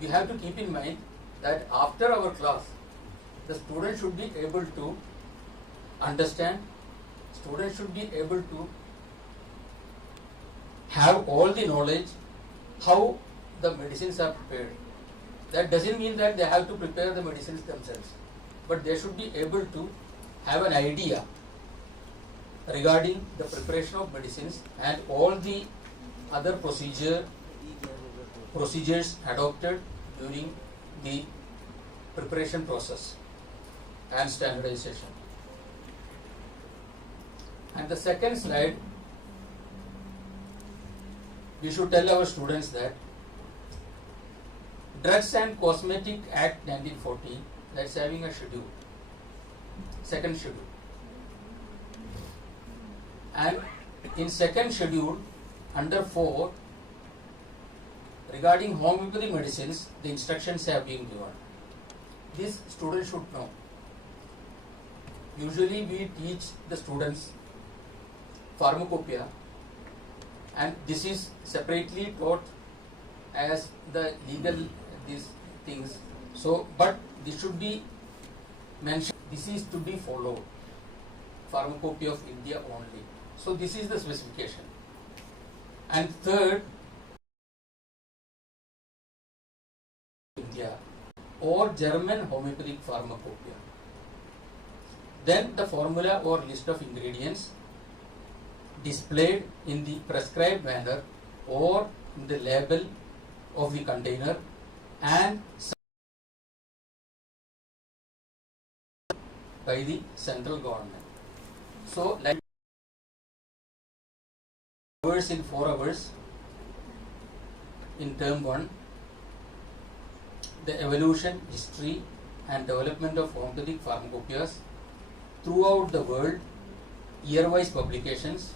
we have to keep in mind that after our class, the student should be able to understand, student should be able to have all the knowledge how the medicines are prepared. That doesn't mean that they have to prepare the medicines themselves, but they should be able to have an idea regarding the preparation of medicines and all the other procedures adopted during the preparation process and standardization. And the second slide, we should tell our students that Drugs and Cosmetic Act 1940, that's having a schedule, second schedule. And in second schedule, under 4, regarding homeopathy medicines, the instructions have been given. This students should know. Usually we teach the students pharmacopoeia, and this is separately taught as the legal these things. So, but this should be mentioned. This is to be followed. Pharmacopoeia of India only. So this is the specification. And third, India or German homeopathic pharmacopoeia. Then the formula or list of ingredients displayed in the prescribed manner or in the label of the container and by the central government. So, like hours in 4 hours in term 1, the evolution, history and development of homeopathic pharmacopoeias throughout the world, year-wise publications.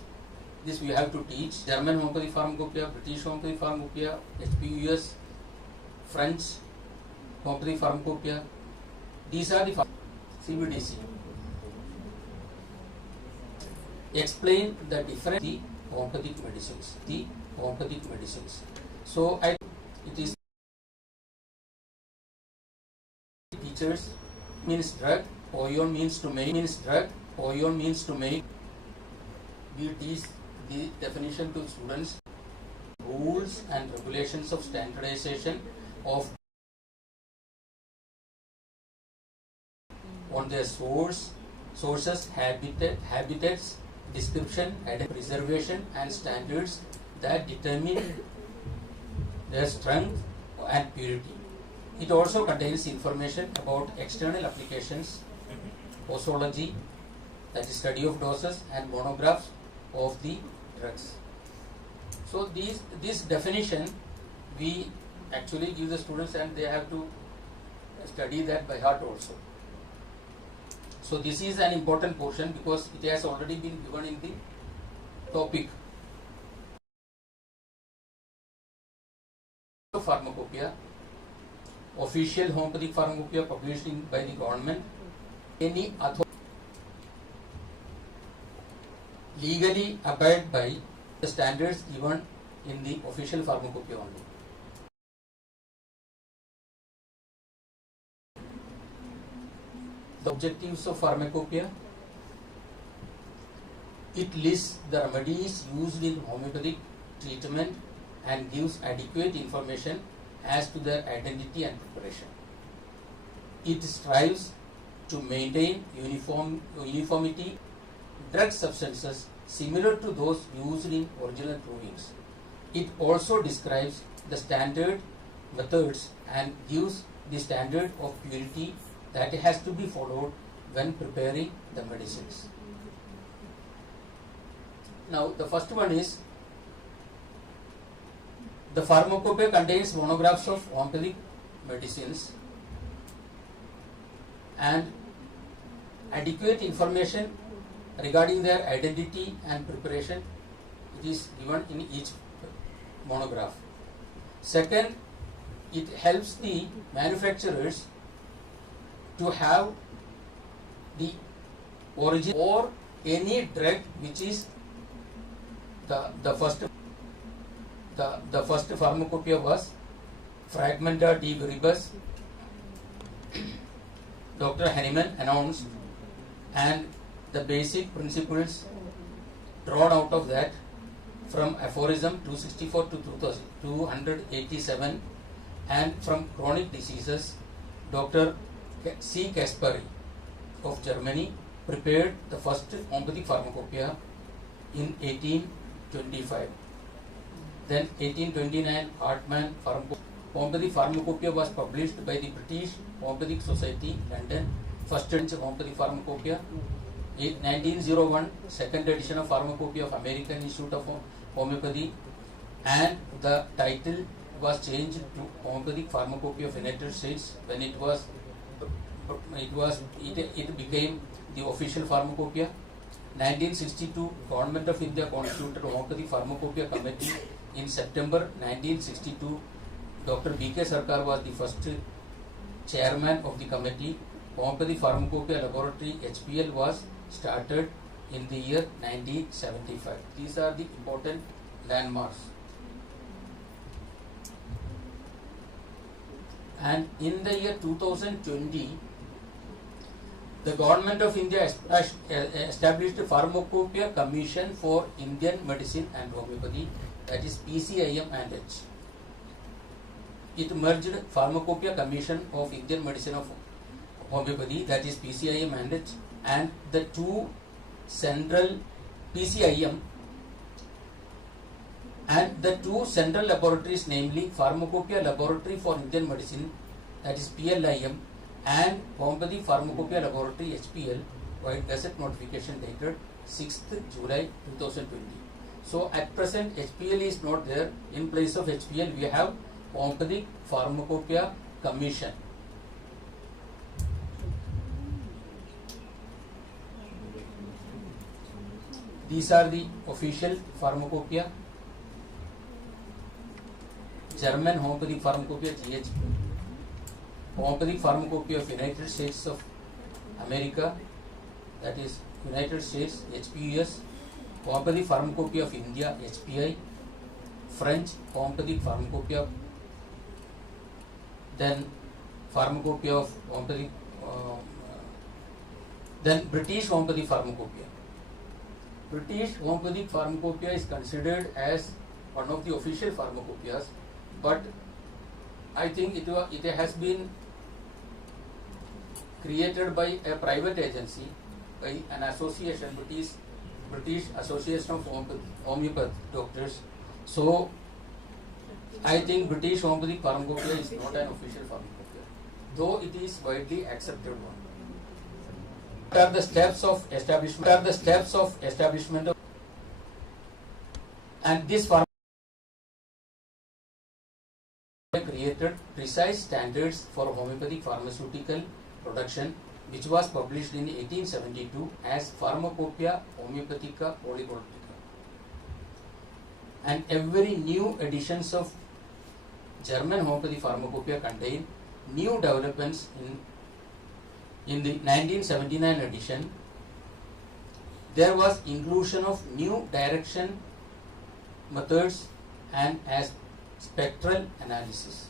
This we have to teach. German homeopathic pharmacopoeia, British homeopathic pharmacopoeia, HP US, French homeopathic pharmacopoeia. These are the CBDC. Explain the difference the homeopathic medicines. The homeopathic medicines. So it is teachers means drug, oion means to make, means drug, oion means to make. We teach the definition to students, rules and regulations of standardization of on their sources, habitats, description, preservation and standards that determine their strength and purity. It also contains information about external applications, posology, that is study of doses, and monographs of the drugs. So this definition we actually give the students, and they have to study that by heart also. So this is an important portion because it has already been given in the topic. Pharmacopoeia, official homeopathic pharmacopoeia published by the government, any authority legally abide by the standards given in the official pharmacopoeia only. The objectives of pharmacopoeia: it lists the remedies used in homeopathic treatment and gives adequate information as to their identity and preparation. It strives to maintain uniformity drug substances similar to those used in original provings. It also describes the standard methods and gives the standard of purity that has to be followed when preparing the medicines. Now the first one is the pharmacopoeia contains monographs of homeopathic medicines and adequate information regarding their identity and preparation. It is given in each monograph. Second, it helps the manufacturers to have the origin or any drug which is the first pharmacopoeia was Fragmenta de Viribus, Dr. Henneman announced, and the basic principles drawn out of that from aphorism 264 to 287, and from chronic diseases, Dr. C. Kaspari of Germany prepared the first homeopathic pharmacopoeia in 1825. Then 1829, Hartmann Homeopathic Pharmacopoeia was published by the British Homeopathic Society, London. First edition of Homeopathic Pharmacopoeia. 1901, second edition of Pharmacopoeia of American Institute of Homeopathy, and the title was changed to Homeopathic Pharmacopoeia of United States when it became the official pharmacopoeia. 1962, Government of India constituted Homeopathic Pharmacopoeia Committee. In September 1962, Dr. B.K. Sarkar was the first chairman of the committee. Homeopathic Pharmacopoeia Laboratory HPL was started in the year 1975. These are the important landmarks. And in the year 2020, the Government of India established a Pharmacopoeia Commission for Indian Medicine and Homeopathy, that is PCIM and H. It merged Pharmacopoeia Commission of Indian Medicine of Homeopathy, that is PCIM and H, and the two central PCIM and the two central laboratories, namely Pharmacopoeia Laboratory for Indian Medicine, that is PLIM, and Homeopathic Pharmacopoeia Laboratory HPL, by Gazette notification dated 6th July 2020. So at present HPL is not there. In place of HPL we have Homeopathic Pharmacopoeia Commission. These are the official pharmacopoeia. German Homeopathic Pharmacopoeia GHP, Homeopathic Pharmacopoeia of United States of America, that is United States HPUS, Homeopathic Pharmacopoeia of India HPI, French Homeopathic Pharmacopoeia, then Pharmacopoeia of Homeopathic, then British Homeopathic Pharmacopoeia. British Homeopathic Pharmacopoeia is considered as one of the official pharmacopoeias, but I think it has been created by a private agency, by an association, British Association of Homeopath Doctors. So I think British Homeopathic Pharmacopoeia is not an official pharmacopoeia, though it is widely accepted one. What are the steps of establishment? And this pharmacopoeia created precise standards for homeopathic pharmaceutical production, which was published in 1872 as Pharmacopoeia Homeopathica Polyglottica. And every new editions of German Homeopathic Pharmacopoeia contain new developments. In the 1979 edition, there was inclusion of new direction methods and as spectral analysis.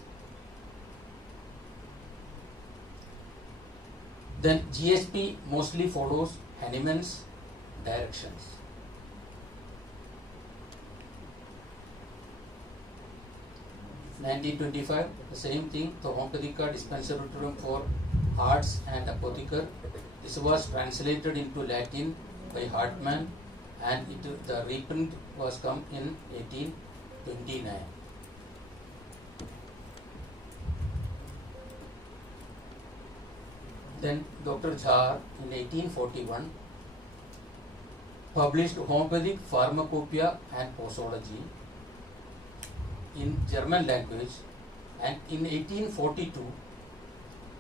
Then GSP mostly follows Henneman's directions. In 1925, the same thing, the Homeopathica Dispensatorum for Arts and Apotheker. This was translated into Latin by Hartmann, and the reprint was come in 1829. Then Dr. Jha in 1841 published Homeopathic Pharmacopoeia and Posology in German language, and in 1842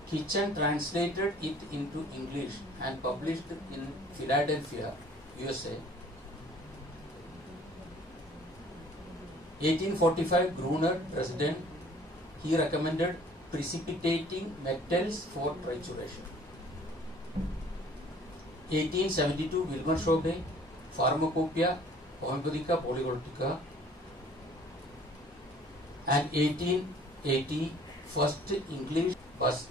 Kitchen translated it into English and published in Philadelphia, USA. 1845 Gruner, President, he recommended precipitating metals for trituration. 1872 Wilmer Schrobe, Pharmacopoeia Homeopathica Polyglottica, and 18 1980 first English was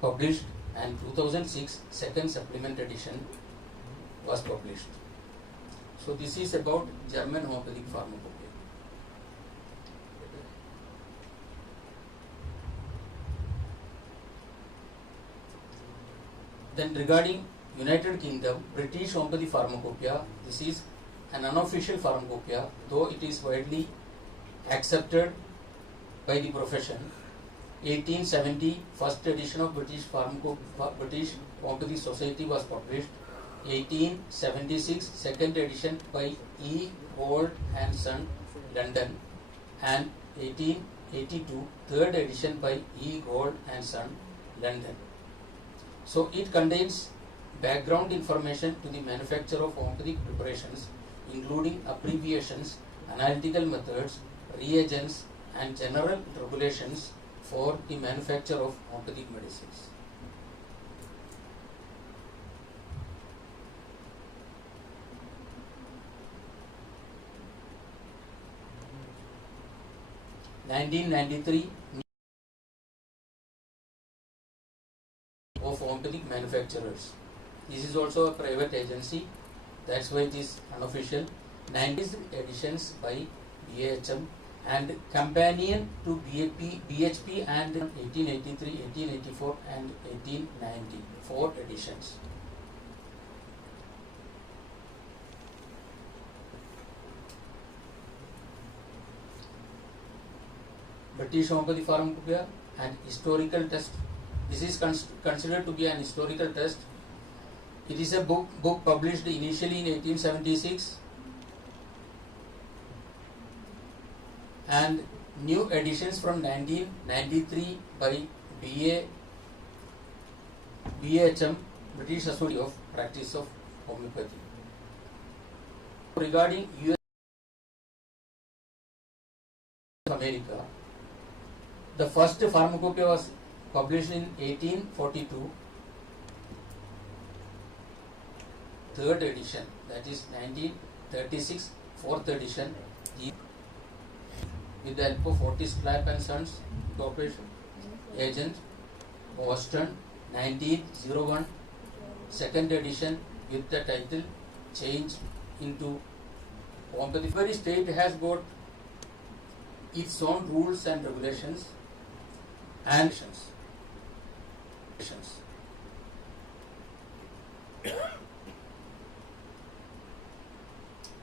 published, and 2006 second supplement edition was published. So this is about German homeopathic pharmacopoeia. Then regarding United Kingdom, British Homeopathy Pharmacopoeia, this is an unofficial pharmacopoeia, though it is widely accepted by the profession. 1870, first edition of British Homeopathy Society was published. 1876, second edition by E. Gold and Son, London, and 1882, third edition by E. Gold and Son, London. So it contains background information to the manufacture of homeopathic preparations, including abbreviations, analytical methods, reagents, and general regulations for the manufacture of homeopathic medicines. In 1993, of homeopathic manufacturers. This is also a private agency, that's why it is unofficial. 90s editions by BHM and companion to BHP and 1883, 1884 and 1890, 4 editions. British Homeopathy Pharmacopoeia and historical test. This is considered to be an historical test. It is a book published initially in 1876 and new editions from 1993 by BHM, British Association of Practice of Homeopathy. Regarding US America, the first pharmacopoeia was published in 1842, third edition, that is 1936, fourth edition, with the help of Otis Clapp and Sons Corporation, agent, Boston, 1901, second edition with the title Change into Homeopathy. Every state has got its own rules and regulations and actions.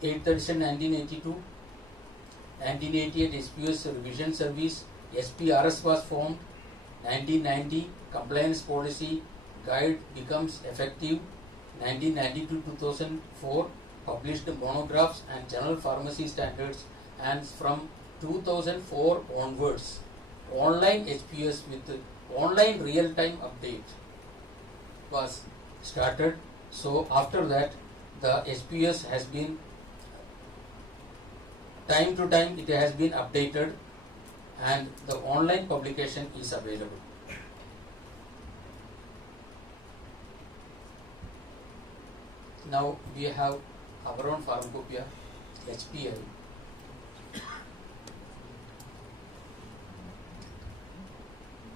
8th edition 1982, 1988 SPUS Revision Service, SPRS was formed, 1990 Compliance Policy Guide becomes effective, 1992-2004 published monographs and general pharmacy standards, and from 2004 onwards online HPS with online real-time update was started. So after that the HPS has been time to time it has been updated and the online publication is available. Now we have our own pharmacopoeia, HPL.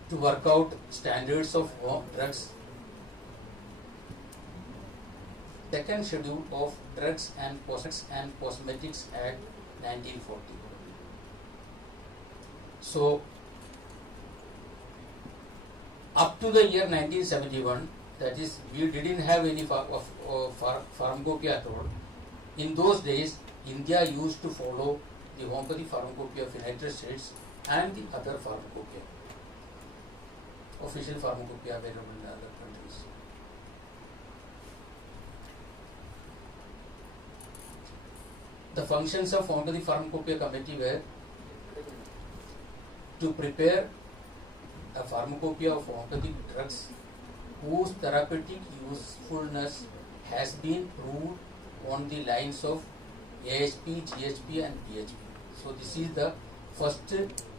To work out standards of drugs. Second schedule of Drugs and Cosmetics Act 1940. So up to the year 1971, that is, we didn't have any pharmacopoeia at all. In those days, India used to follow the homeopathy pharmacopoeia of United States and the other pharmacopoeia, official pharmacopoeia available in other countries. The functions of homeopathy pharmacopoeia committee were to prepare a pharmacopoeia of homeopathic drugs whose therapeutic usefulness has been proved on the lines of AHP, GHP and PHP. So this is the first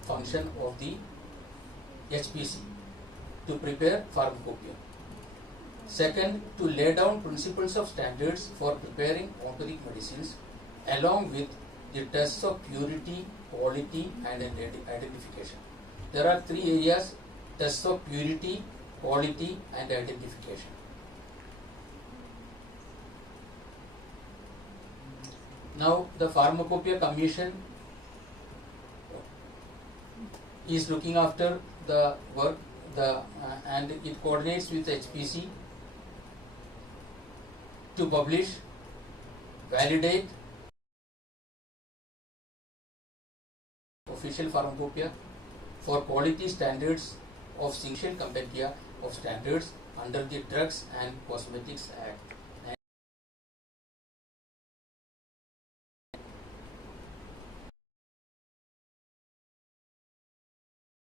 function of the HPC, to prepare pharmacopoeia. Second, to lay down principles of standards for preparing homeopathic medicines along with the tests of purity, quality and identification. There are three areas: tests of purity, quality, and identification. Now, the Pharmacopoeia Commission is looking after the work, and it coordinates with HPC to publish, validate official pharmacopoeia for quality standards of single compendia of standards under the Drugs and Cosmetics Act.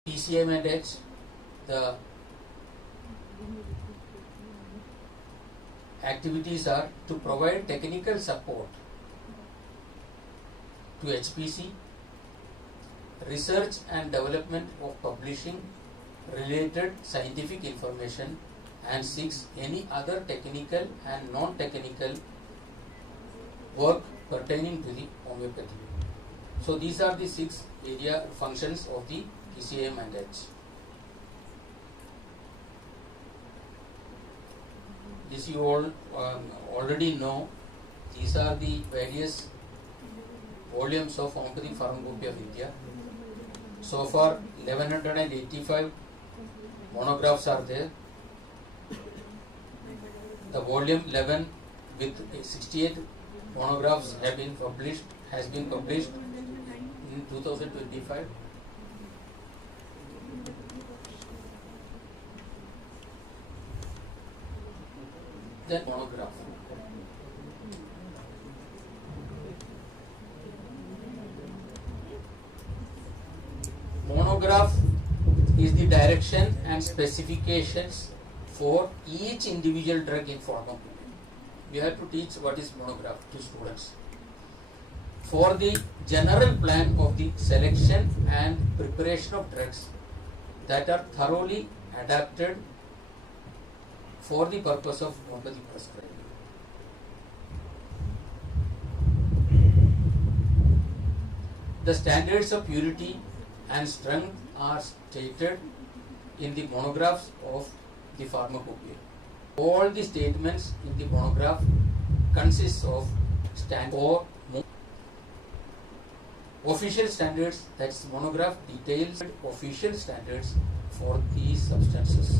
PCM and H, the activities are to provide technical support to HPC, research and development of publishing related scientific information, and 6, any other technical and non-technical work pertaining to the homeopathy. So these are the 6 area functions of the PCM and H. This you all already know. These are the various volumes of Homeopathic Pharmacopoeia of India. So far 1185 monographs are there. The volume 11 with 68 monographs has been published in 2025. Then monograph. Monograph is the direction and specifications for each individual drug in pharmacopoeia. We have to teach what is monograph to students. For the general plan of the selection and preparation of drugs that are thoroughly adapted for the purpose of homeopathic prescribing. The standards of purity and strength are stated in the monographs of the pharmacopoeia. All the statements in the monograph consist of official standards, that's monograph details official standards for these substances.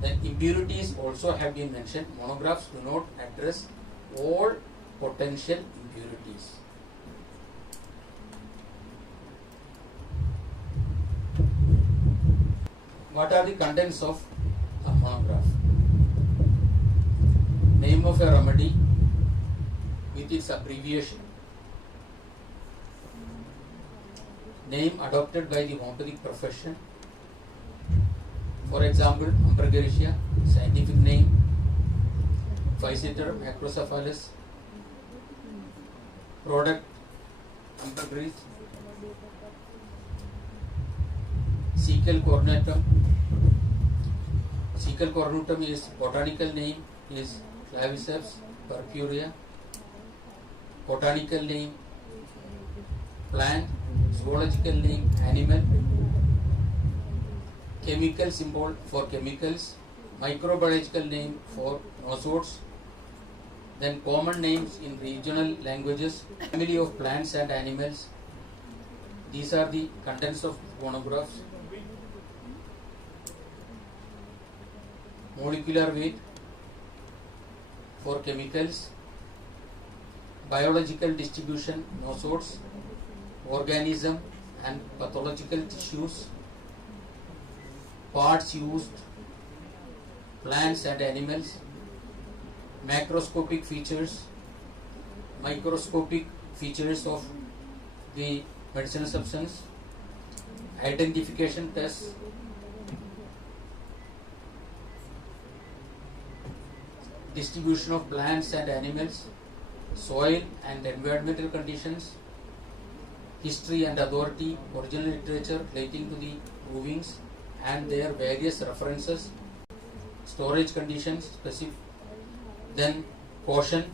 Then impurities also have been mentioned. Monographs do not address all potential impurities. What are the contents of a monograph? Name of a remedy with its abbreviation. Name adopted by the homeopathic profession. For example, Umbragerecia, scientific name, Physeter macrocephalus, product, Umbragerecia, Cecal cornutum. Cecal cornutum is botanical name is Claviceps purpurea. Botanical name plant, zoological name animal. Chemical symbol for chemicals, microbiological name for nosodes, then common names in regional languages, family of plants and animals. These are the contents of monographs. Molecular weight for chemicals, biological distribution, nosodes, organism and pathological tissues, parts used, plants and animals, macroscopic features, microscopic features of the medicinal substance, identification tests, distribution of plants and animals, soil and environmental conditions, history and authority, original literature relating to the provings and their various references, storage conditions, specific, then caution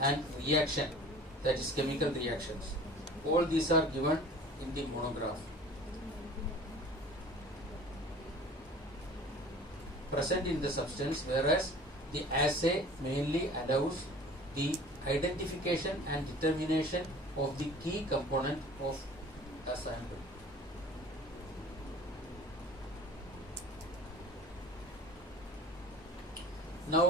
and reaction, that is chemical reactions. All these are given in the monograph. present in the substance, whereas the assay mainly allows the identification and determination of the key component of a sample. Now,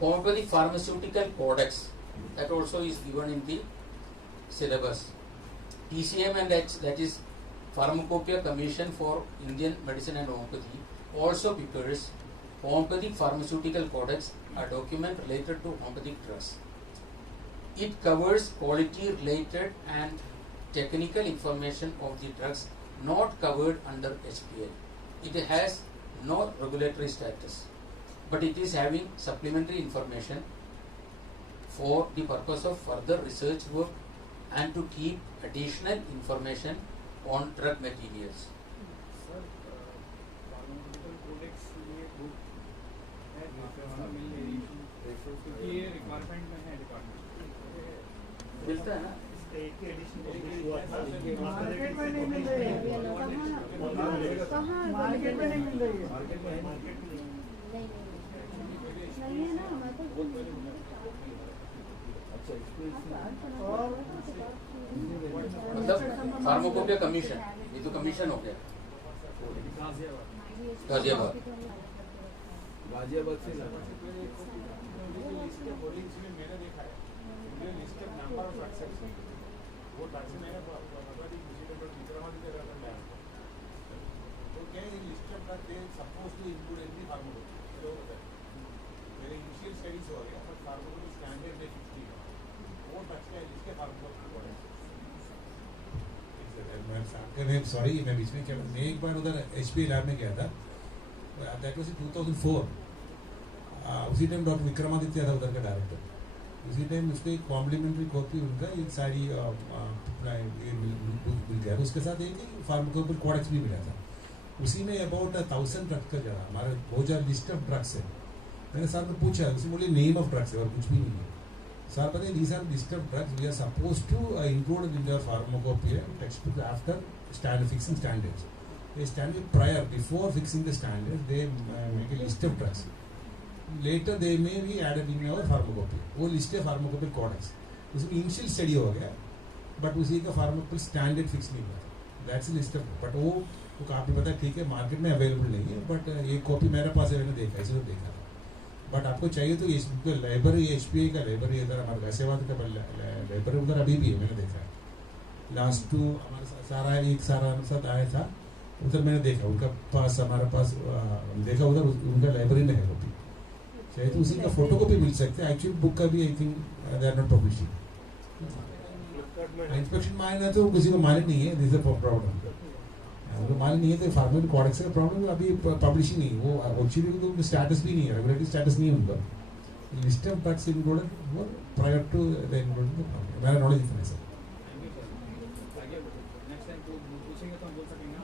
homeopathic pharmaceutical codex, that also is given in the syllabus. TCM and H, that is Pharmacopoeia Commission for Indian Medicine and Homeopathy, also prepares Homeopathic Pharmaceutical Codex, a document related to homeopathic drugs. It covers quality related and technical information of the drugs not covered under HPA. It has no regulatory status, but it is having supplementary information for the purpose of further research work and to keep additional information on drug materials. Sir pharmaceutical codex ये book है क्योंकि ये requirement में है department मिलता है ना? एक एडिशन हुआ था मार्केट में नहीं मिल रही है। कहाँ मार्केट में नहीं मिल रही है। मार्केट में नहीं है ना, मैं तो और मतलब फार्माकोपिया कमीशन, ये तो कमीशन हो गया गाजियाबाद से मैंने देखा है list of number of transaction वो ट्रांजैक्शन मैंने तो क्या है list of they suppose to include every pharmacopoeia मेरे इनिशियल स्टडीज हो गया but pharmacopoeia standard they fix किया वो टच का लिस्ट के फार्माकोपिया सॉरी मैं बीच में क्या मैं एक बार उधर HP लैब में गया था, दैट वाज इन 2004। उसी टाइम डॉक्टर विक्रमादित्य था उधर का डायरेक्टर। उसी टाइम उसको एक कॉम्प्लीमेंट्री कॉपी उनका एक सारी मिल गया, उसके साथ एक फार्माकोपिया कोडेक्स भी मिला था। उसी में अबाउट 1000 ड्रग्स का जरा हमारे बहुत ज़्यादा लिस्ट ऑफ ड्रग्स है। मैंने सर को पूछा, उसने बोले नेम ऑफ ड्रग्स है और कुछ भी नहीं है। सर पता है these are list of drugs we are supposed to include in your pharmacopoeia textbook after fixing standards. They standard prior before fixing the standards they make a list of drugs. Later they may be added in our pharmacopoeia. वो list है pharmacopoeia codex. उसमें initial study हो गया, but उसी का pharmacopoeia standard fix नहीं हुआ। That's a list of, but वो काफी पता है ठीक है मार्केट में अवेलेबल नहीं है, बट ये कॉपी मेरे पास है, मैंने देखा इसलिए देखा था। बट आपको चाहिए तो ये लाइब्रेरी HPA का लाइब्रेरी इधर हमारे गाजियाबाद का लाइब्रेरी उधर अभी भी है, मैंने देखा है। लास्ट टू हमारे सारा साथ आया था उधर, मैंने देखा उनका पास हमारे पास देखा उधर उनका लाइब्रेरी में है कॉपी। चाहिए तो उसी का फोटो कॉपी मिल सकते हैं। एक्चुअली बुक का भी I think they are not publishing. Inspection mine है तो किसी को मालूम नहीं है, दिस इज अ प्रॉब्लम। उनको मालूम नहीं है तो फार्मर कोडेक्स का प्रॉब्लम अभी पब्लिशिंग नहीं, वो एक्चुअली तो स्टेटस भी नहीं है, रेगुलेटरी स्टेटस नहीं है उनका। लिस्ट ऑफ ड्रग्स इंक्लूडेड वो प्रायर टू द इंक्लूडेड मेरा नॉलेज इतना है सर। नेक्स्ट टाइम तो पूछेंगे तो हम बोल सकेंगे ना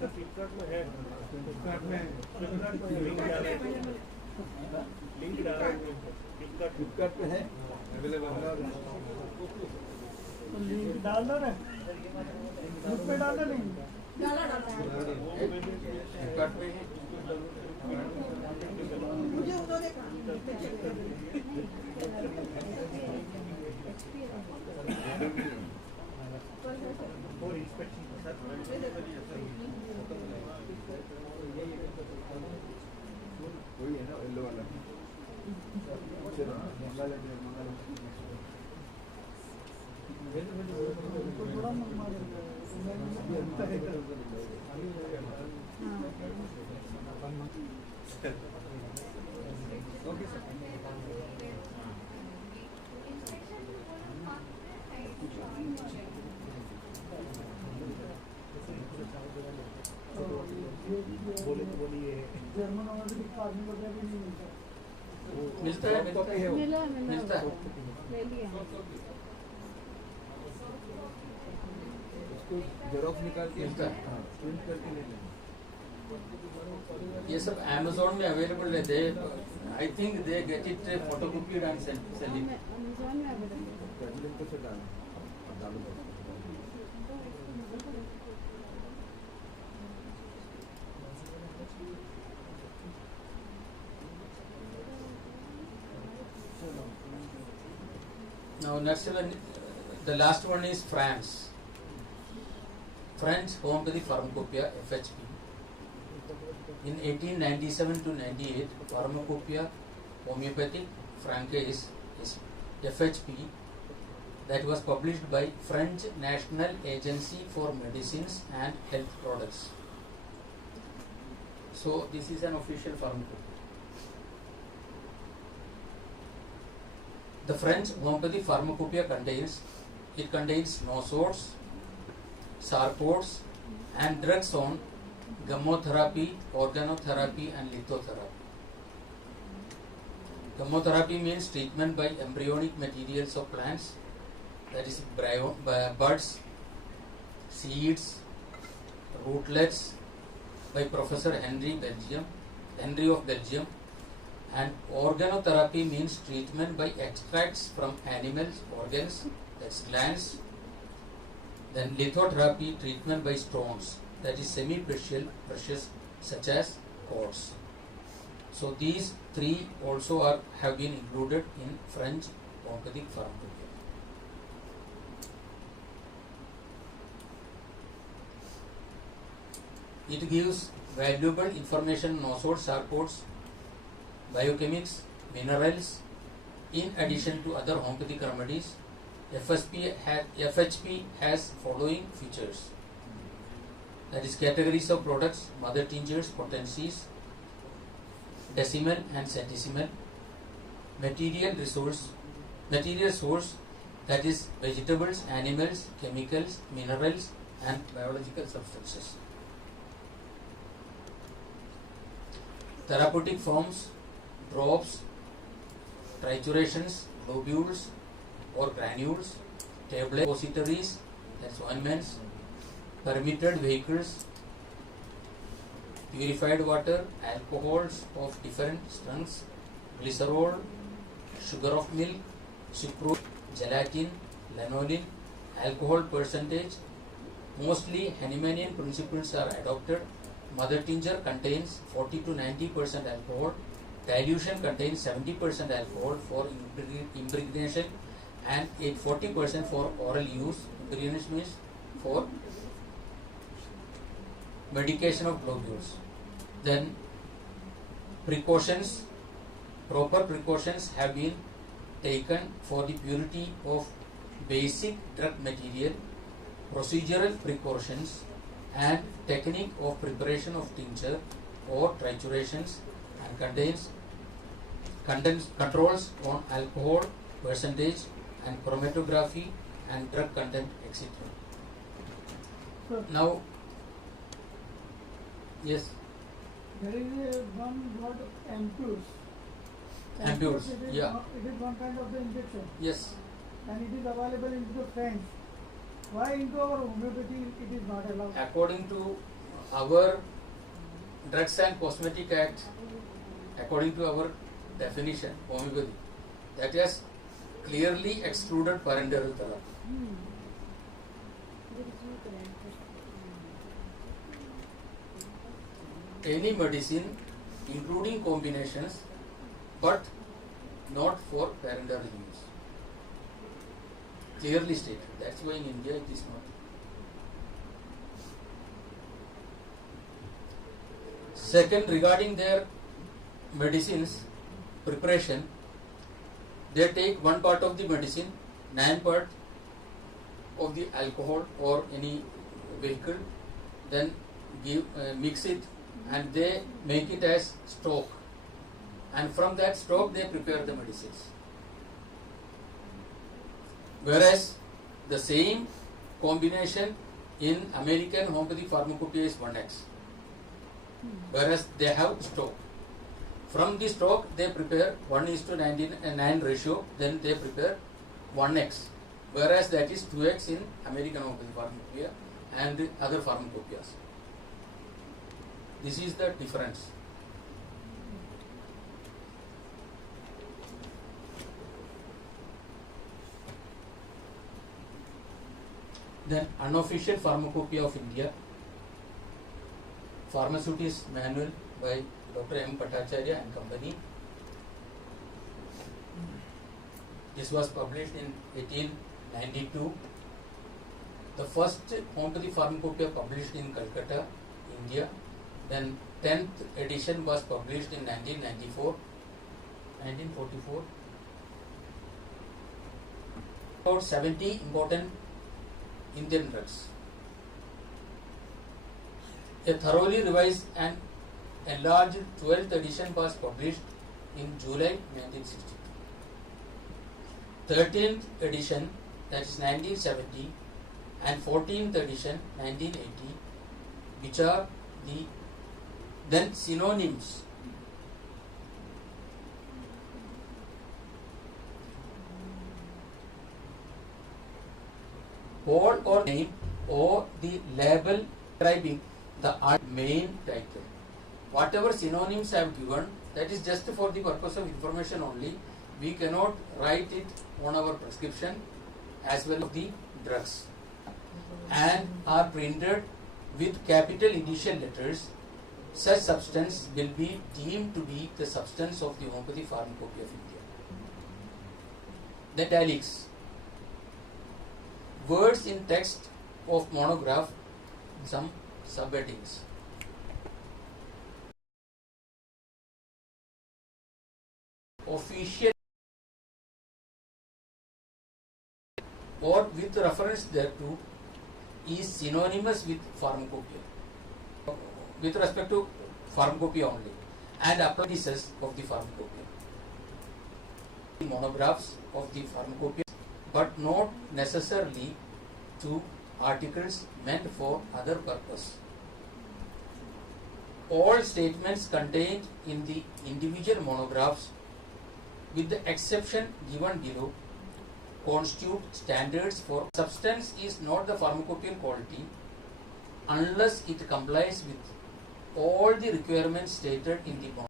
सर फ्लिपकार्ट में है, फ्लिपकार्ट में लिंक डाला फ्लिपकार्ट पे है अवेलेबल लिंक डाल दो ना, ग्रुप पे डाल दो लिंक। मुझे उधर देखा और इंस्पेक्शन कोई है ना येलो वाला थोड़ा मंगवा ओके सर बोले तो बोलिए जर्मन ऑनलाइन फार्मिंग वगैरह भी नहीं मिलता। मिलता है मिलता है ले लिया उसको जेरोक्स निकाल के मिलता है। प्रिंट करके ले लें। ये सब Amazon में अवेलेबल है। They I think they get it photocopied and sell it. Amazon में अवेलेबल है। लिंक पे से डालो Now next one, the last one is France. French Homeopathy Pharmacopoeia FHP. In 1897 to 98, Pharmacopoeia Homeopathic Francaise is FHP that was published by French National Agency for Medicines and Health Products. So this is an official pharmacopoeia. The French Homeopathy Pharmacopoeia contains nosodes, sarcodes, and drugs on gemmotherapy, organotherapy, and lithotherapy. Gemmotherapy means treatment by embryonic materials of plants, that is buds, seeds, rootlets, by Professor Henry of Belgium. And organotherapy means treatment by extracts from animals' organs, that's glands. Then lithotherapy, treatment by stones, that is semi-precious, such as quartz. So these three also have been included in French Homeopathic Pharmacopoeia. It gives valuable information on nosodes, sarcodes, biochemics, minerals, in addition to other homeopathic remedies. FHP has following features, that is categories of products, mother tinctures, potencies, decimal and centesimal, material source, that is vegetables, animals, chemicals, minerals, and biological substances. Therapeutic forms, drops, triturations, globules or granules, tablets, suppositories, that's ointments, permitted vehicles, purified water, alcohols of different strengths, glycerol, sugar of milk, sucrose, gelatin, lanolin, alcohol percentage. Mostly Hahnemannian principles are adopted. Mother tincture contains 40 to 90% alcohol. Dilution contains 70% alcohol for impregnation and 40% for oral use. Impregnation means for medication of globules. Then proper precautions have been taken for the purity of basic drug material, procedural precautions, and technique of preparation of tincture or triturations, and controls on alcohol percentage and chromatography and drug content, etc. So Now, yes, there is one word ampoules. Ampoules, It is yeah. It is one kind of the injection, yes. and it is available into the French. Why into our homeopathy it is not allowed? According to our Drugs and Cosmetic Act, according to our definition, homeopathy, that has clearly excluded parenteral therapy. Any medicine, including combinations, but not for parenteral use. Clearly stated. That's why in India it is not. Second, regarding their medicines preparation, they take one part of the medicine, 9 part of the alcohol or any vehicle, then mix it, and they make it as stock, and from that stock they prepare the medicines. Whereas the same combination in American Homeopathy Pharmacopoeia is 1x. Whereas they have stock. From the stock they prepare 1:9 ratio, then they prepare 1x. Whereas that is 2x in American Homeopathy Pharmacopoeia and other pharmacopoeias. This is the difference. Then unofficial pharmacopoeia of India, pharmaceutics manual by Dr. M. Patacharya and company. This was published in 1892. The first homeopathy pharmacopoeia published in Calcutta, India. Then 10th edition was published in 1944. About 70 important Indian drugs. A thoroughly revised and enlarged 12th edition was published in July 1962. 13th edition, that is 1970, and 14th edition 1980, which are the then synonyms. Word or name or the label describing the main title. Whatever synonyms I have given, that is just for the purpose of information only. We cannot write it on our prescription as well as the drugs, and are printed with capital initial letters. Such substance will be deemed to be the substance of the homeopathy pharmacopoeia of India. The italics. Words in text of monograph, some subheadings. Official or with reference thereto is synonymous with pharmacopoeia, with respect to pharmacopoeia only, and appendices of the pharmacopoeia. Monographs of the pharmacopoeia, but not necessarily to articles meant for other purpose. All statements contained in the individual monographs, with the exception given below, constitute standards for substance is not the pharmacopoeial quality unless it complies with all the requirements stated in the monograph.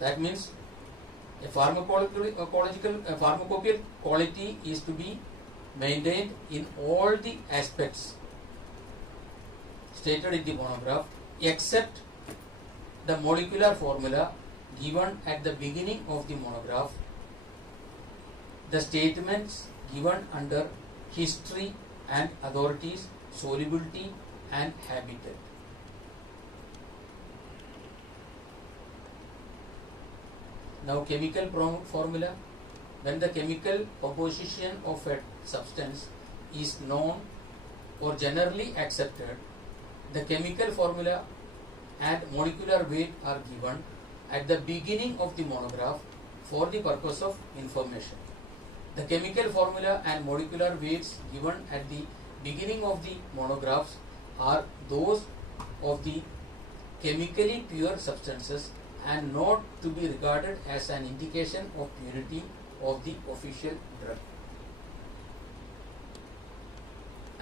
That means a pharmacopoeial quality is to be maintained in all the aspects stated in the monograph, except the molecular formula given at the beginning of the monograph, the statements given under history and authorities, solubility and habitat. Now, chemical formula. When the chemical composition of a substance is known or generally accepted, the chemical formula and molecular weight are given at the beginning of the monograph for the purpose of information. The chemical formula and molecular weights given at the beginning of the monographs are those of the chemically pure substances and not to be regarded as an indication of purity of the official drug.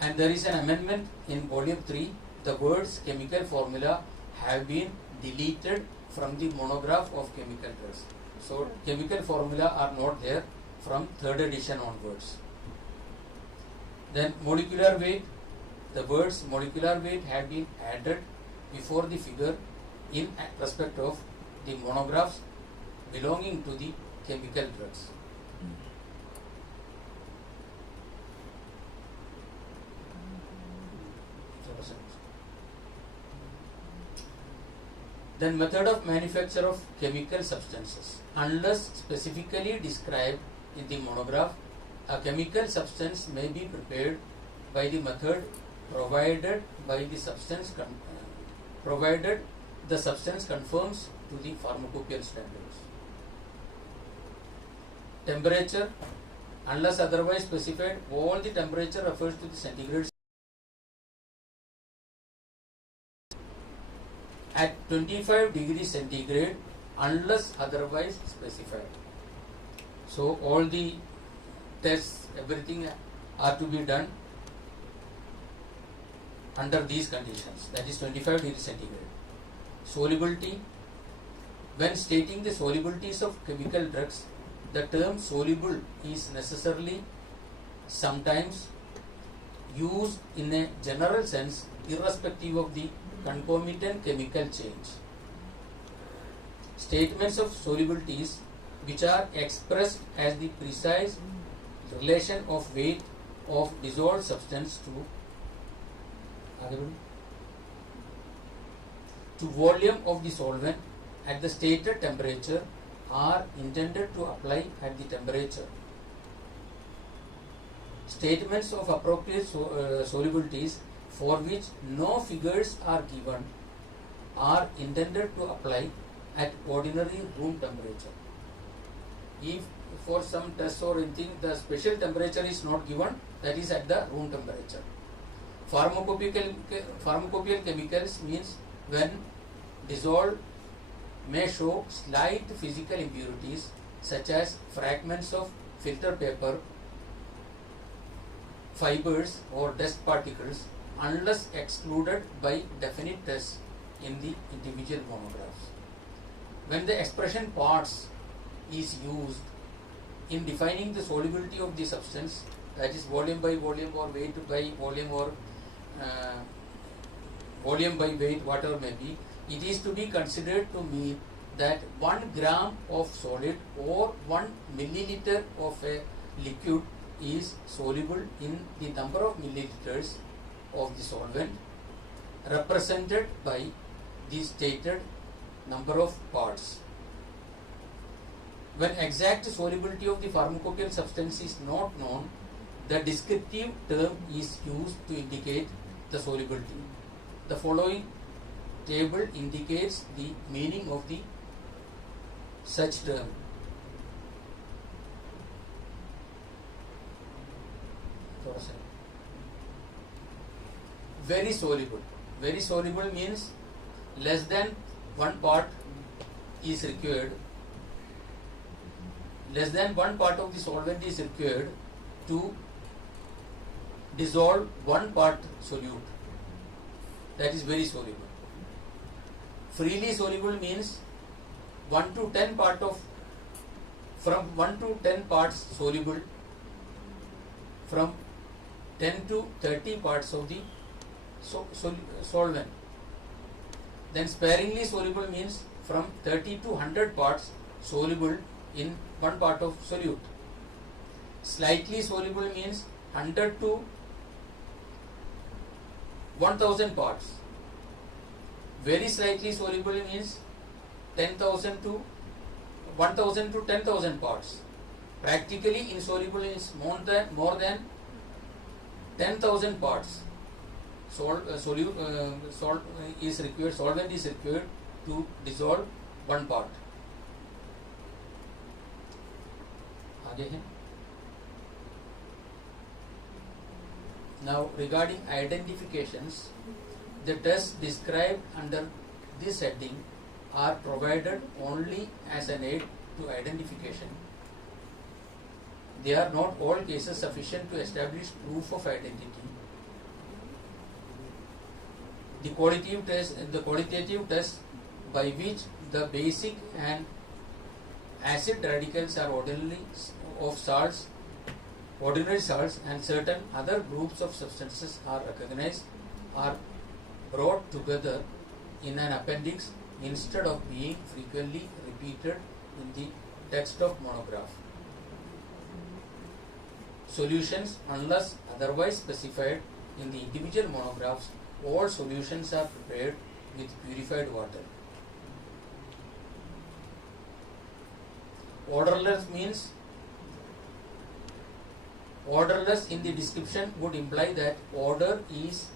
And there is an amendment in volume 3. The words chemical formula have been deleted from the monograph of chemical drugs. So chemical formula are not there from 3rd edition onwards. Then molecular weight. The words molecular weight have been added before the figure in respect of the monographs belonging to the chemical drugs. Then method of manufacture of chemical substances. Unless specifically described in the monograph, a chemical substance may be prepared by the method provided by the substance provided the substance conforms to the pharmacopoeial standards. Temperature. Unless otherwise specified, all the temperature refers to the centigrade. At 25 degrees centigrade unless otherwise specified. So all the tests, everything are to be done under these conditions, that is 25 degrees centigrade. Solubility. When stating the solubilities of chemical drugs, the term soluble is necessarily sometimes used in a general sense irrespective of the concomitant chemical change. Statements of solubilities which are expressed as the precise relation of weight of dissolved substance to volume of the solvent at the stated temperature are intended to apply at the temperature. Statements of appropriate solubilities for which no figures are given are intended to apply at ordinary room temperature. If for some test or anything the special temperature is not given, that is at the room temperature. Pharmacopoeial chemicals means when dissolved may show slight physical impurities such as fragments of filter paper, fibers or dust particles unless excluded by definite tests in the individual monographs. When the expression parts is used in defining the solubility of the substance, that is volume by volume or weight by volume or volume by weight, whatever may be, it is to be considered to mean that 1 gram of solid or 1 milliliter of a liquid is soluble in the number of milliliters of the solvent represented by the stated number of parts. When exact solubility of the pharmacopoeial substance is not known, the descriptive term is used to indicate the solubility. The following table indicates the meaning of the such term. Very soluble. Very soluble means less than 1 part is required. Less than 1 part of the solvent is required to dissolve 1 part solute. That is very soluble. Freely soluble means 1 to 10 part of, from 1 to 10 parts soluble, from 10 to 30 parts of the solvent. Then sparingly soluble means from 30 to 100 parts soluble in 1 part of solute. Slightly soluble means 100 to 1000 parts. Very slightly soluble means 10,000 to 1000 to 10,000 parts. Practically insoluble is more than 10,000 parts. Solvent is required to dissolve 1 part. आगे है. Now regarding identifications, the tests described under this heading are provided only as an aid to identification. They are not all cases sufficient to establish proof of identity. The qualitative test by which the basic and acid radicals are ordinary salts and certain other groups of substances are recognized are brought together in an appendix instead of being frequently repeated in the text of monograph. Solutions, unless otherwise specified in the individual monographs, all solutions are prepared with purified water. Orderless means, orderless in the description would imply that order is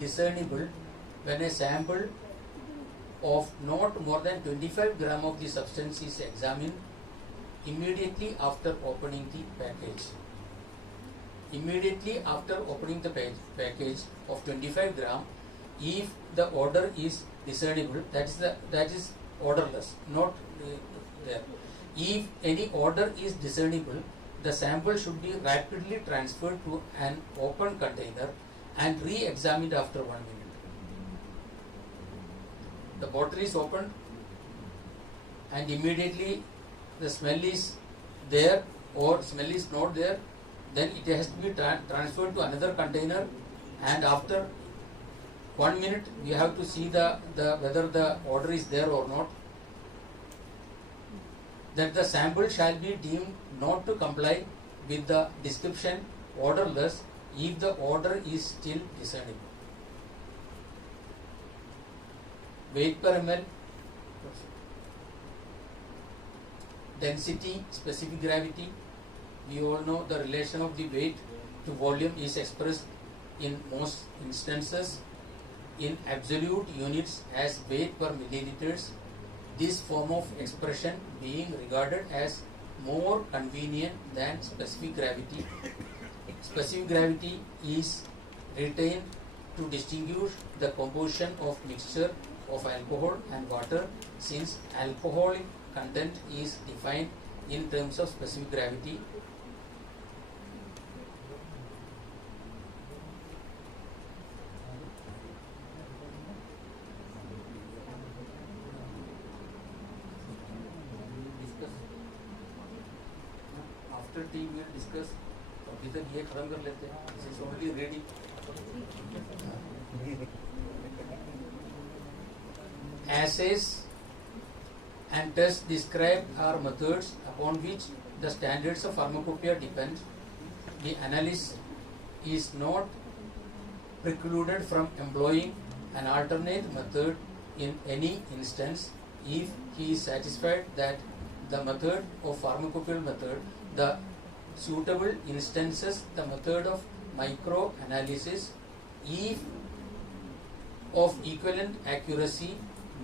discernible when a sample of not more than 25 gram of the substance is examined immediately after opening the package. Immediately after opening the package of 25 gram, if the order is discernible, that is orderless, not there. If any order is discernible, the sample should be rapidly transferred to an open container and re-examined after 1 minute. The bottle is opened and immediately the smell is there or smell is not there, then it has to be transferred to another container, and after 1 minute we have to see whether the order is there or not. that the sample shall be deemed not to comply with the description orderless if the order is still discernible. Weight per ml, density, specific gravity. We all know the relation of the weight to volume is expressed in most instances in absolute units as weight per milliliters. This form of expression being regarded as more convenient than specific gravity. Specific gravity is retained to distinguish the composition of mixture of alcohol and water, since alcoholic content is defined in terms of specific gravity. After tea we will discuss. अभी तक ये खत्म कर लेते हैं. This is only reading. Assays and tests described are methods upon which the standards of pharmacopoeia depend. The analyst is not precluded from employing an alternate method in any instance if he is satisfied that the method of pharmacopoeial method, the suitable instances, the method of microanalysis, if of equivalent accuracy,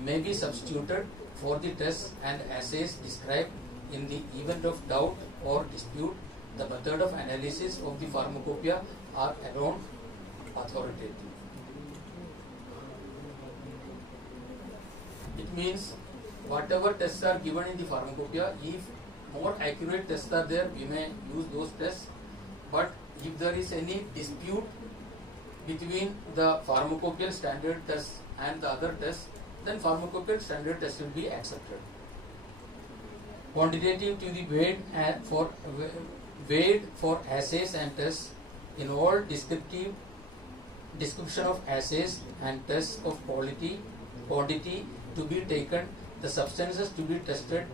may be substituted for the tests and assays described. In the event of doubt or dispute, the method of analysis of the pharmacopoeia are alone authoritative. It means whatever tests are given in the pharmacopoeia, if more accurate tests are there, we may use those tests. But if there is any dispute between the pharmacopoeia standard test and the other tests, then pharmacopoeia standard test will be accepted. Quantitative to be weighed for assays and tests. In all description of assays and tests of quantity to be taken, the substances to be tested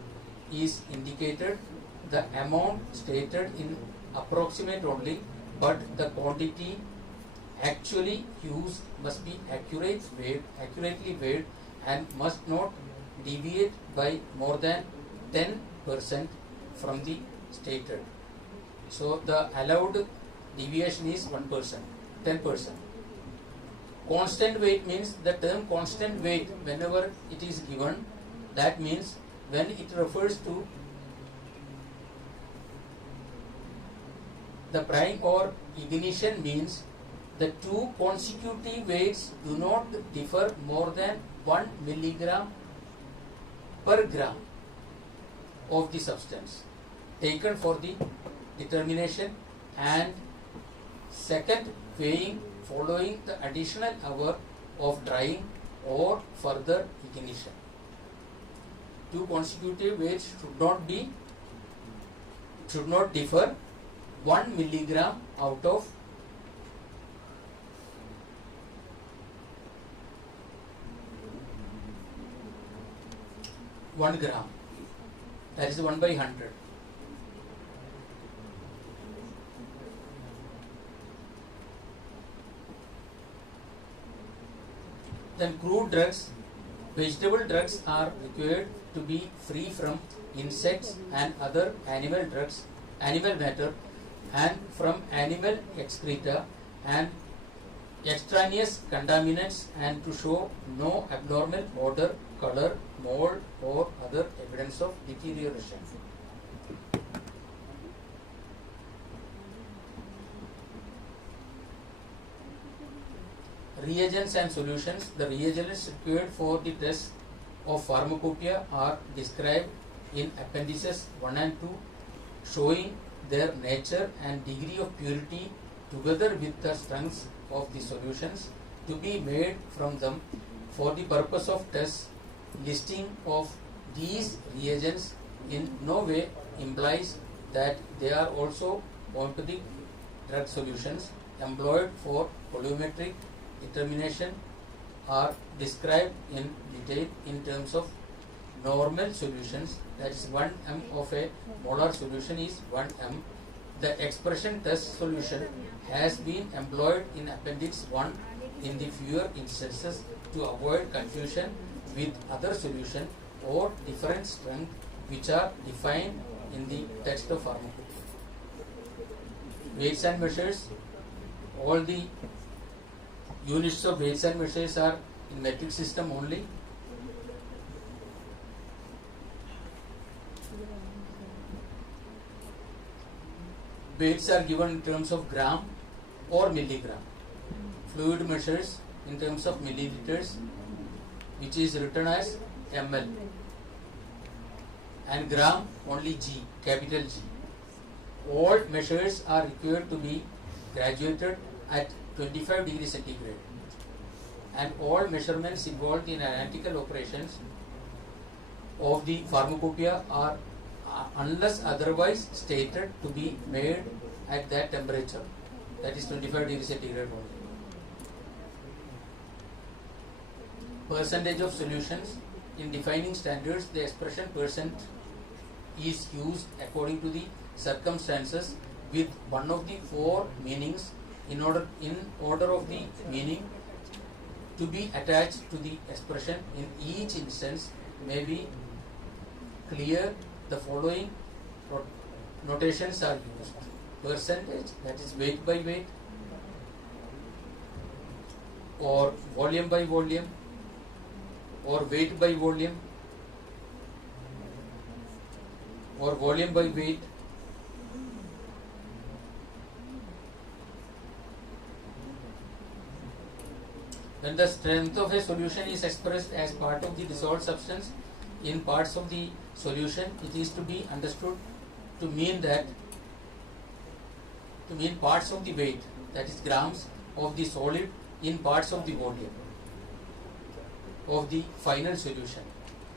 is indicated, the amount stated in approximate only, but the quantity actually used must be accurately weighed and must not deviate by more than 10% from the stated. So the allowed deviation is 1%, 10%. Constant weight means, the term constant weight, whenever it is given, that means when it refers to the prime or ignition, means the two consecutive weights do not differ more than 1 milligram per gram of the substance taken for the determination, and second weighing following the additional hour of drying or further ignition. Two consecutive weights should not differ 1 milligram out of 1 gram. That is 1 by 100. Then crude drugs, vegetable drugs are required to be free from insects and other animal matter, and from animal excreta and extraneous contaminants, and to show no abnormal odor, color, mold or other evidence of deterioration. Reagents and solutions. The reagents required for the test of pharmacopoeia are described in appendices 1 and 2, showing their nature and degree of purity together with the strengths of the solutions to be made from them for the purpose of test. Listing of these reagents in no way implies that they are also homeopathic drug solutions employed for volumetric determination are described in detail in terms of normal solutions, that is 1 m of a molar solution is 1 m. The expression test solution has been employed in Appendix 1 in the fewer instances to avoid confusion with other solution or different strength which are defined in the text of pharmacopoeia. Weights and measures. All the units of weights and measures are in metric system only. Weights are given in terms of gram or milligram. Fluid measures in terms of milliliters, which is written as ml, and gram only G, capital G. All measures are required to be graduated at 25 degrees centigrade, and all measurements involved in analytical operations of the pharmacopoeia are unless otherwise stated to be made at that temperature, that is 25 degrees centigrade only. Percentage of solutions. In defining standards, the expression percent is used according to the circumstances with one of the four meanings in order of the meaning to be attached to the expression. In each instance may be clear. The following notations are used. Percentage, that is weight by weight, or volume by volume, or weight by volume, or volume by weight. When the strength of a solution is expressed as part of the dissolved substance in parts of the solution, it is to be understood to mean parts of the weight, that is grams of the solid in parts of the volume of the final solution,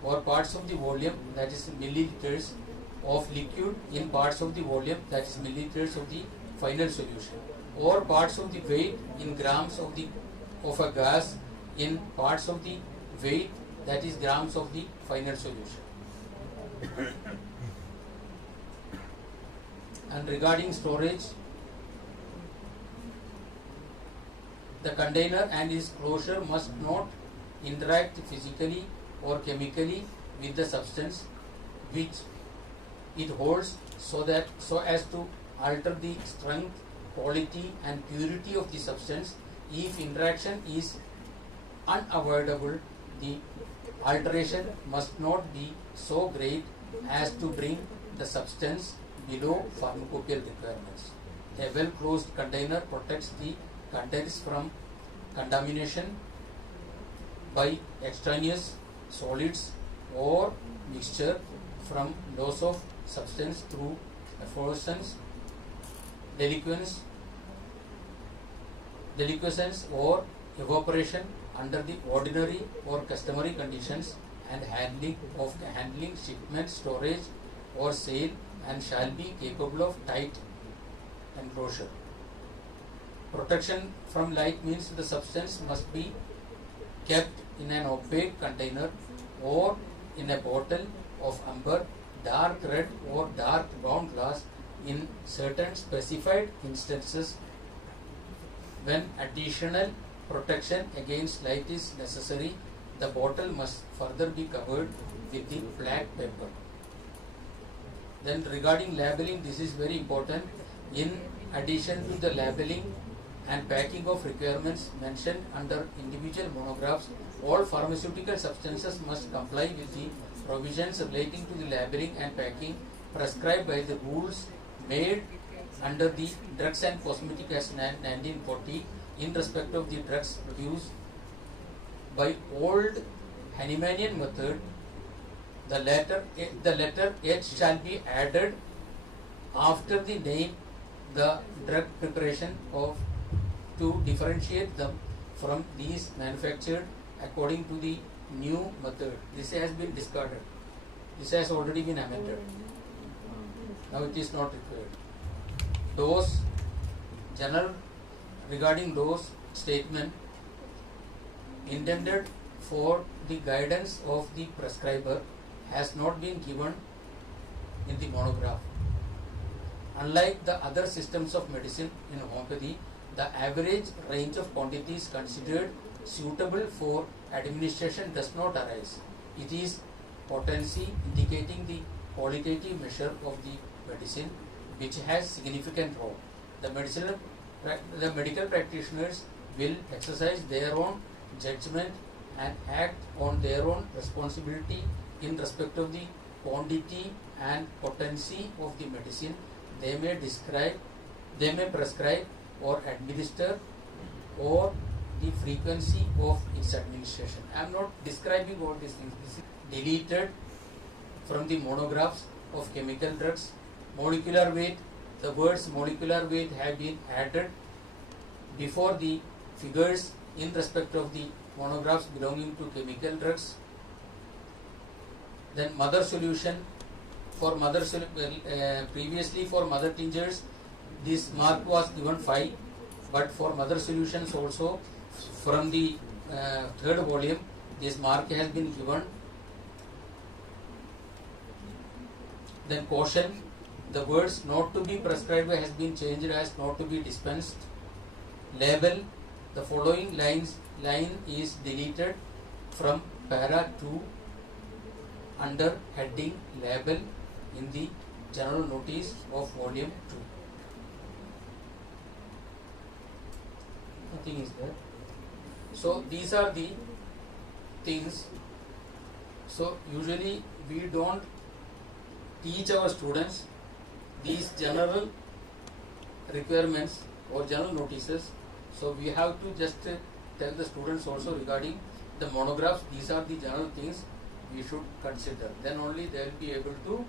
or parts of the volume, that is milliliters of liquid in parts of the volume, that is milliliters of the final solution, or parts of the weight in grams of a gas in parts of the weight, that is grams of the final solution. And regarding storage, the container and its closure must not interact physically or chemically with the substance which it holds, so as to alter the strength, quality and purity of the substance. If interaction is unavoidable, the alteration must not be so great as to bring the substance below pharmacopoeial requirements. A well-closed container protects the contents from contamination by extraneous solids or mixture, from loss of substance through efflorescence, deliquescence or evaporation under the ordinary or customary conditions, and handling, shipment, storage or sale, and shall be capable of tight enclosure. Protection from light means the substance must be kept in an opaque container or in a bottle of amber, dark red or dark brown glass. In certain specified instances, when additional protection against light is necessary, the bottle must further be covered with the black paper. Then regarding labeling, this is very important. In addition to the labeling and packing of requirements mentioned under individual monographs, all pharmaceutical substances must comply with the provisions relating to the labeling and packing prescribed by the rules made under the Drugs and Cosmetic Act 1940 in respect of the drugs produced by old Hahnemannian method. The letter H shall be added after the name, the drug preparation of, to differentiate them from these manufactured according to the new method. This has been discarded. This has already been amended. Now it is not required. Dose, general regarding dose statement intended for the guidance of the prescriber has not been given in the monograph. Unlike the other systems of medicine in homeopathy, the average range of quantities considered suitable for administration does not arise. It is potency indicating the qualitative measure of the medicine which has significant role. The medical practitioners will exercise their own judgment and act on their own responsibility in respect of the quantity and potency of the medicine they may prescribe or administer, or the frequency of its administration. I am not describing all these things. This is deleted from the monographs of chemical drugs. Molecular weight, the words molecular weight have been added before the figures in respect of the monographs belonging to chemical drugs. Then mother solution, for previously for mother tinctures this mark was given 5, but for mother solutions also from the third volume this mark has been given. Then caution, the words not to be prescribed has been changed as not to be dispensed. Label, the following line is deleted from para 2 under heading label in the general notice of volume 2. Nothing is there. So these are the things. So usually we don't teach our students these general requirements or general notices. So we have to just tell the students also regarding the monographs. These are the general things we should consider. Then only they will be able to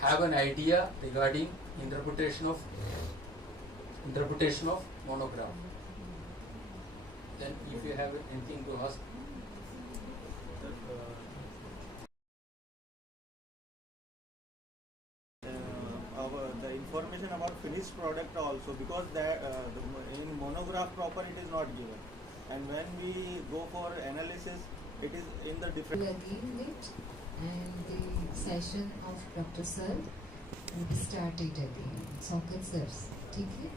have an idea regarding interpretation of monograph. Then if you have anything to ask. The information about finished product also, because in monograph proper it is not given, and when we go for analysis it is in the different. Again late, and the session of Dr. Sir will be started again. Socket sirs, ठीक है?